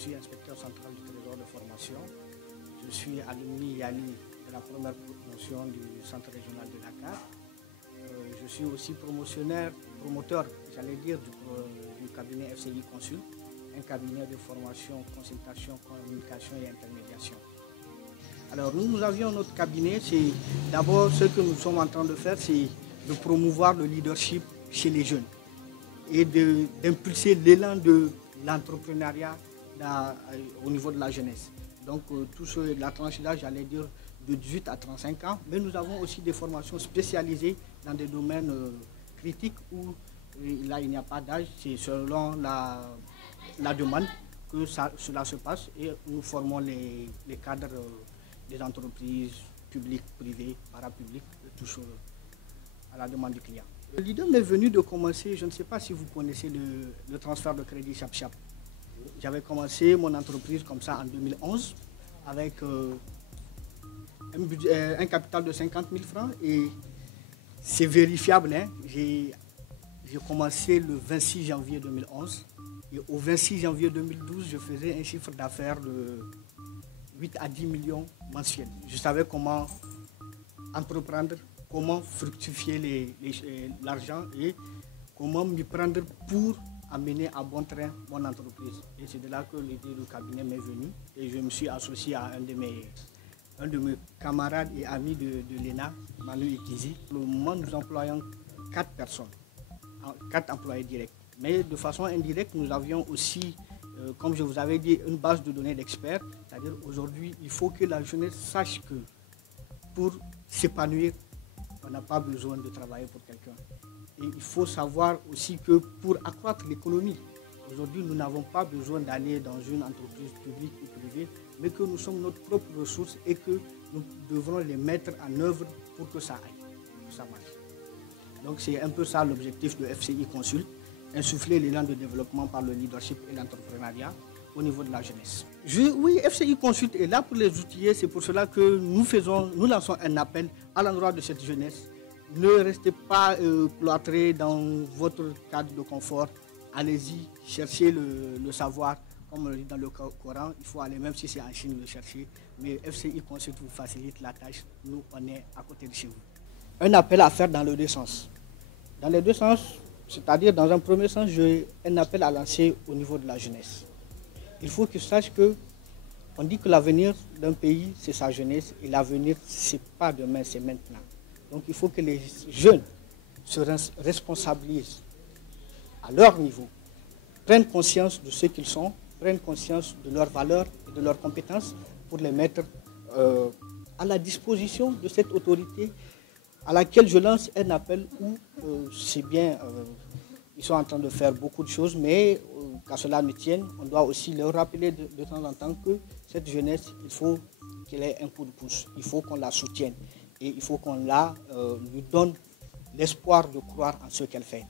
Je suis inspecteur central du trésor de formation. Je suis alumni Yali de la première promotion du centre régional de Dakar. Je suis aussi promoteur, j'allais dire, du cabinet FCI Consult, un cabinet de formation, consultation, communication et intermédiation. Alors nous avions notre cabinet, c'est d'abord ce que nous sommes en train de faire, c'est de promouvoir le leadership chez les jeunes et d'impulser l'élan de l'entrepreneuriat au niveau de la jeunesse. Donc tout la tranche d'âge, j'allais dire, de 18 à 35 ans, mais nous avons aussi des formations spécialisées dans des domaines critiques où là il n'y a pas d'âge, c'est selon la demande que cela se passe et nous formons les cadres des entreprises publiques, privées, parapubliques, toujours à la demande du client. L'idée m'est venue de commencer, je ne sais pas si vous connaissez le transfert de crédit Chap-Chap. J'avais commencé mon entreprise comme ça en 2011 avec un capital de 50 000 francs et c'est vérifiable. Hein. J'ai commencé le 26 janvier 2011 et au 26 janvier 2012, je faisais un chiffre d'affaires de 8 à 10 millions mensuels. Je savais comment entreprendre, comment fructifier l'argent et comment m'y prendre pour amener à bon train mon entreprise. Et c'est de là que l'idée du cabinet m'est venue et je me suis associé à un de mes camarades et amis de l'ENA, Manu Ikizi. Pour le moment, nous employons 4 personnes, 4 employés directs. Mais de façon indirecte, nous avions aussi, comme je vous avais dit, une base de données d'experts. C'est-à-dire aujourd'hui, il faut que la jeunesse sache que pour s'épanouir, on n'a pas besoin de travailler pour quelqu'un. Et il faut savoir aussi que pour accroître l'économie, aujourd'hui, nous n'avons pas besoin d'aller dans une entreprise publique ou privée, mais que nous sommes notre propre ressource et que nous devrons les mettre en œuvre pour que ça aille, pour que ça marche. Donc c'est un peu ça l'objectif de FCI Consult, insuffler l'élan de développement par le leadership et l'entrepreneuriat au niveau de la jeunesse. Oui, FCI Consult est là pour les outiller, c'est pour cela que nous lançons un appel à l'endroit de cette jeunesse. Ne restez pas cloîtrés dans votre cadre de confort. Allez-y, cherchez le savoir. Comme on le dit dans le Coran, il faut aller, même si c'est en Chine, le chercher. Mais FCI Consult vous facilite la tâche. Nous, on est à côté de chez vous. Un appel à faire dans les deux sens. Dans les deux sens, c'est-à-dire dans un premier sens, j'ai un appel à lancer au niveau de la jeunesse. Il faut qu'ils sachent qu'on dit que l'avenir d'un pays, c'est sa jeunesse. Et l'avenir, ce n'est pas demain, c'est maintenant. Donc il faut que les jeunes se responsabilisent à leur niveau, prennent conscience de ce qu'ils sont, prennent conscience de leurs valeurs et de leurs compétences pour les mettre à la disposition de cette autorité à laquelle je lance un appel où c'est bien, ils sont en train de faire beaucoup de choses, mais qu'à cela ne tienne, on doit aussi leur rappeler de temps en temps que cette jeunesse, il faut qu'elle ait un coup de pouce, il faut qu'on la soutienne. Et il faut qu'on lui donne l'espoir de croire en ce qu'elle fait.